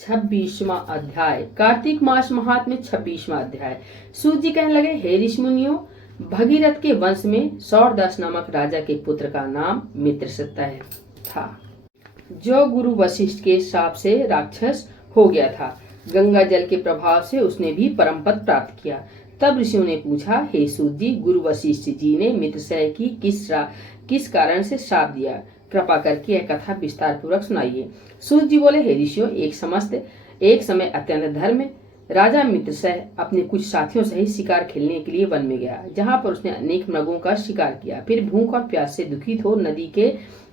26वां अध्याय। कार्तिक मास महात्म्य 26वां अध्याय। सूत जी कहने लगे, हे ऋषि मुनियों, भगीरथ के वंश में सौरदास नामक राजा के पुत्र का नाम मित्रसत्य था, जो गुरु वशिष्ठ के शाप से राक्षस हो गया था। गंगा जल के प्रभाव से उसने भी परम पद प्राप्त किया। तब ऋषियों ने पूछा, हे सूत जी, गुरु वशिष्ठ जी ने मित्रसेन की किस कारण से शाप दिया? कृपा करके यह कथा विस्तार पूर्वक सुनाइए। सूत जी बोले, हे ऋषियों, एक समय अत्यंत धर्म राजा मित्रसेन अपने कुछ साथियों सहित शिकार खेलने के लिए वन में गया, जहाँ पर उसने अनेक मृगों का शिकार किया। फिर भूख और प्यास से दुखित हो नदी के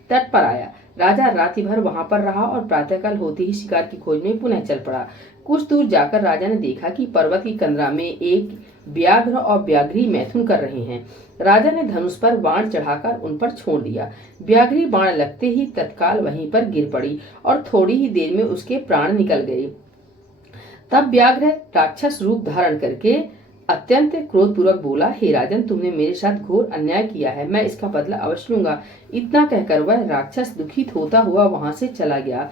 तट पर आया। राजा रात्रि भर वहां पर रहा और प्रातःकाल होते ही शिकार की खोज में पुनः चल पड़ा। कुछ दूर जाकर राजा ने देखा कि पर्वत की कंदरा में एक व्याघ्र और व्याघ्री मैथुन कर रहे हैं। राजा ने धनुष पर बाण चढ़ाकर उन पर छोड़ दिया। व्याघ्री बाण लगते ही तत्काल वहीं पर गिर पड़ी और थोड़ी ही देर में उसके प्राण निकल गए। तब व्याघ्र राक्षस रूप धारण करके अत्यंत क्रोधपूर्वक बोला, हे राजन, तुमने मेरे साथ घोर अन्याय किया है, मैं इसका बदला अवश्य लूंगा। इतना कहकर वह राक्षस दुखित होता हुआ वहां से चला गया।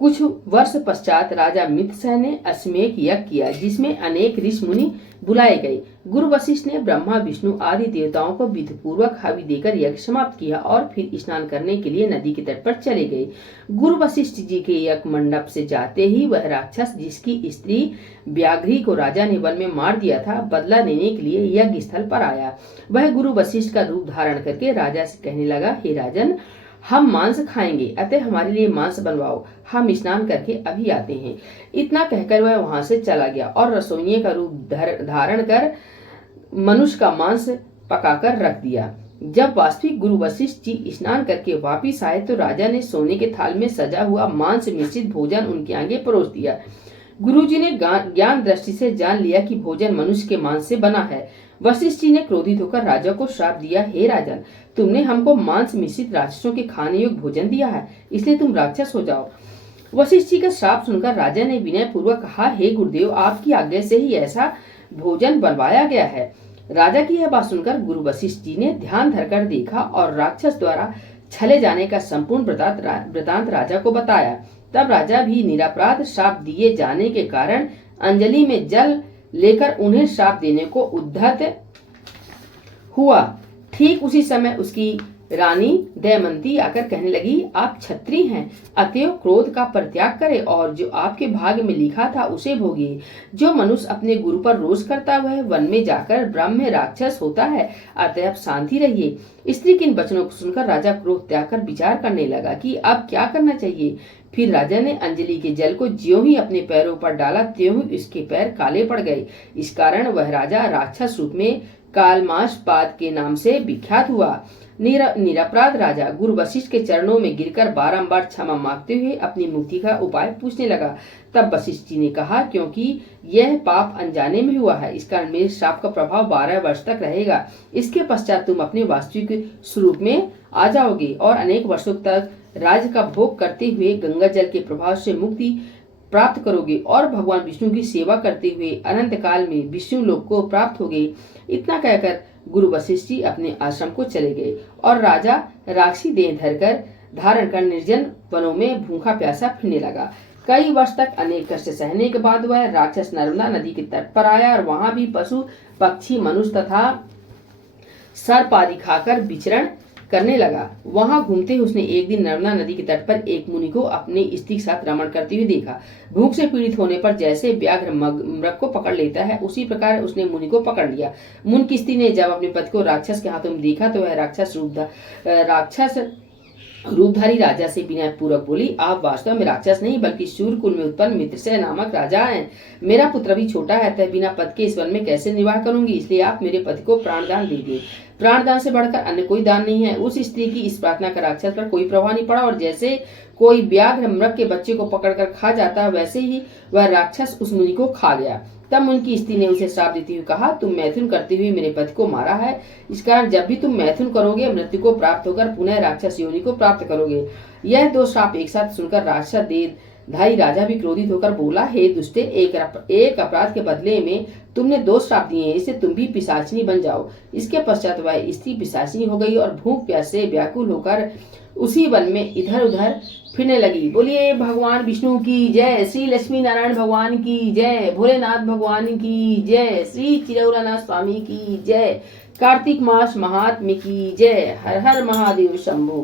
कुछ वर्ष पश्चात राजा मित्रसेन ने अश्वमेध यज्ञ किया, जिसमें अनेक ऋषि मुनि बुलाए गए। गुरु वशिष्ठ ने ब्रह्मा विष्णु आदि देवताओं को विधिपूर्वक हवि देकर यज्ञ समाप्त किया और फिर स्नान करने के लिए नदी के तट पर चले गए। गुरु वशिष्ठ जी के यज्ञ मंडप से जाते ही वह राक्षस, जिसकी स्त्री व्याघ्री को राजा ने वन में मार दिया था, बदला लेने के लिए यज्ञ स्थल पर आया। वह गुरु वशिष्ठ का रूप धारण करके राजा से कहने लगा, हे राजन, हम मांस खाएंगे, अतः हमारे लिए मांस बनवाओ, हम स्नान करके अभी आते हैं। इतना कहकर वह वहां से चला गया और रसोइये का रूप धारण कर मनुष्य का मांस पकाकर रख दिया। जब वास्तविक गुरु वशिष्ठ जी स्नान करके वापिस आए तो राजा ने सोने के थाल में सजा हुआ मांस मिश्रित भोजन उनके आगे परोस दिया। गुरुजी ने ज्ञान दृष्टि से जान लिया कि भोजन मनुष्य के मांस से बना है। वशिष्ठ जी ने क्रोधित होकर राजा को श्राप दिया, हे राजन, तुमने हमको मांस मिश्रित राक्षसों के खाने योग्य भोजन दिया है, इसलिए तुम राक्षस हो जाओ। वशिष्ठ जी का श्राप सुनकर राजा ने विनय पूर्वक कहा, हे गुरुदेव, आपकी आज्ञा से ही ऐसा भोजन बनवाया गया है। राजा की यह बात सुनकर गुरु वशिष्ठ जी ने ध्यान धरकर देखा और राक्षस द्वारा छले जाने का संपूर्ण वृतांत राजा को बताया। तब राजा भी निरपराध श्राप दिए जाने के कारण अंजलि में जल लेकर उन्हें श्राप देने को उद्धत हुआ। ठीक उसी समय उसकी रानी दमयंती आकर कहने लगी, आप क्षत्रिय हैं, अतएव क्रोध का परित्याग करें और जो आपके भाग्य में लिखा था उसे भोगिए। जो मनुष्य अपने गुरु पर रोष करता वह वन में जाकर ब्रह्म में राक्षस होता है, अतः शांति रहिए। स्त्री के इन वचनों को सुनकर राजा क्रोध त्याग कर विचार करने लगा कि अब क्या करना चाहिए। फिर राजा ने अंजलि के जल को ज्यों ही अपने पैरों पर डाला त्यों ही उसके पैर काले पड़ गए। इस कारण वह राजा राक्षस रूप में कालमाशपाद के नाम से विख्यात हुआ। निरपराध राजा गुरु वशिष्ठ के चरणों में गिरकर बारंबार क्षमा मांगते हुए अपनी मुक्ति का उपाय पूछने लगा। तब वशिष्ठ जी ने कहा, क्योंकि यह पाप अनजाने में हुआ है, इस कारण मेरे श्राप का प्रभाव 12 वर्ष तक रहेगा। इसके पश्चात तुम अपने वास्तविक स्वरूप में आ जाओगे और अनेक वर्षों तक राज्य का भोग करते हुए गंगा जल के प्रभाव से मुक्ति प्राप्त करोगे और भगवान विष्णु की सेवा करते हुए अनंत काल में विष्णु लोक को प्राप्त होगे। इतना कहकर गुरु वशिष्ठ जी अपने आश्रम को चले गए और राजा राक्षसी देह धारण कर निर्जन वनों में भूखा प्यासा फिरने लगा। कई वर्ष तक अनेक कष्ट सहने के बाद वह राक्षस नर्मदा नदी के तट पर आया और वहां भी पशु पक्षी मनुष्य तथा सर्प आदि खाकर विचरण करने लगा। वहां घूमते हुए उसने एक दिन नर्मदा नदी के तट पर एक मुनि को अपने स्त्री के साथ रमण करते हुए देखा। भूख से पीड़ित होने पर जैसे व्याघ्र मृग को पकड़ लेता है, उसी प्रकार उसने मुनि को पकड़ लिया। मुनि की स्त्री ने जब अपने पति को राक्षस के हाथों में देखा तो वह राक्षस रूपधारी राजा से विनय पूर्वक बोली, आप वास्तव में राक्षस नहीं बल्कि सूर्य कुल में उत्पन्न मित्रसेन नामक राजा हैं। मेरा पुत्र भी छोटा है, तब बिना पति के इस वन में कैसे निर्वाह करूंगी, इसलिए आप मेरे पति को प्राणदान दीजिए। प्राणदान से बढ़कर अन्य कोई दान नहीं है। उस स्त्री की इस प्रार्थना का राक्षस पर कोई प्रभाव नहीं पड़ा और जैसे कोई व्याघ्र मृग के बच्चे को पकड़कर खा जाता है, वैसे ही वह राक्षस उस मुनि को खा गया। तब उनकी स्त्री ने उसे श्राप देते हुए कहा, तुम मैथुन करते हुए मेरे पति को मारा है, इस कारण जब भी तुम मैथुन करोगे मृत्यु को प्राप्त होकर पुनः राक्षस योनि को प्राप्त करोगे। यह दो श्राप एक साथ सुनकर राक्षस धाई राजा भी क्रोधित होकर बोला, हे दुष्टे, एक अपराध के बदले में तुमने 2 श्राप दिए हैं, इससे तुम भी पिशाचिनी बन जाओ। इसके पश्चात वह स्त्री पिशाचिनी हो गई और भूख प्यास से व्याकुल होकर उसी वन में इधर उधर फिरने लगी। बोलिए भगवान विष्णु की जय, श्री लक्ष्मी नारायण भगवान की जय, भोलेनाथ भगवान की जय, श्री चिरौरानाथ स्वामी की जय, कार्तिक मास महात्म्य की जय। हर हर महादेव शंभु।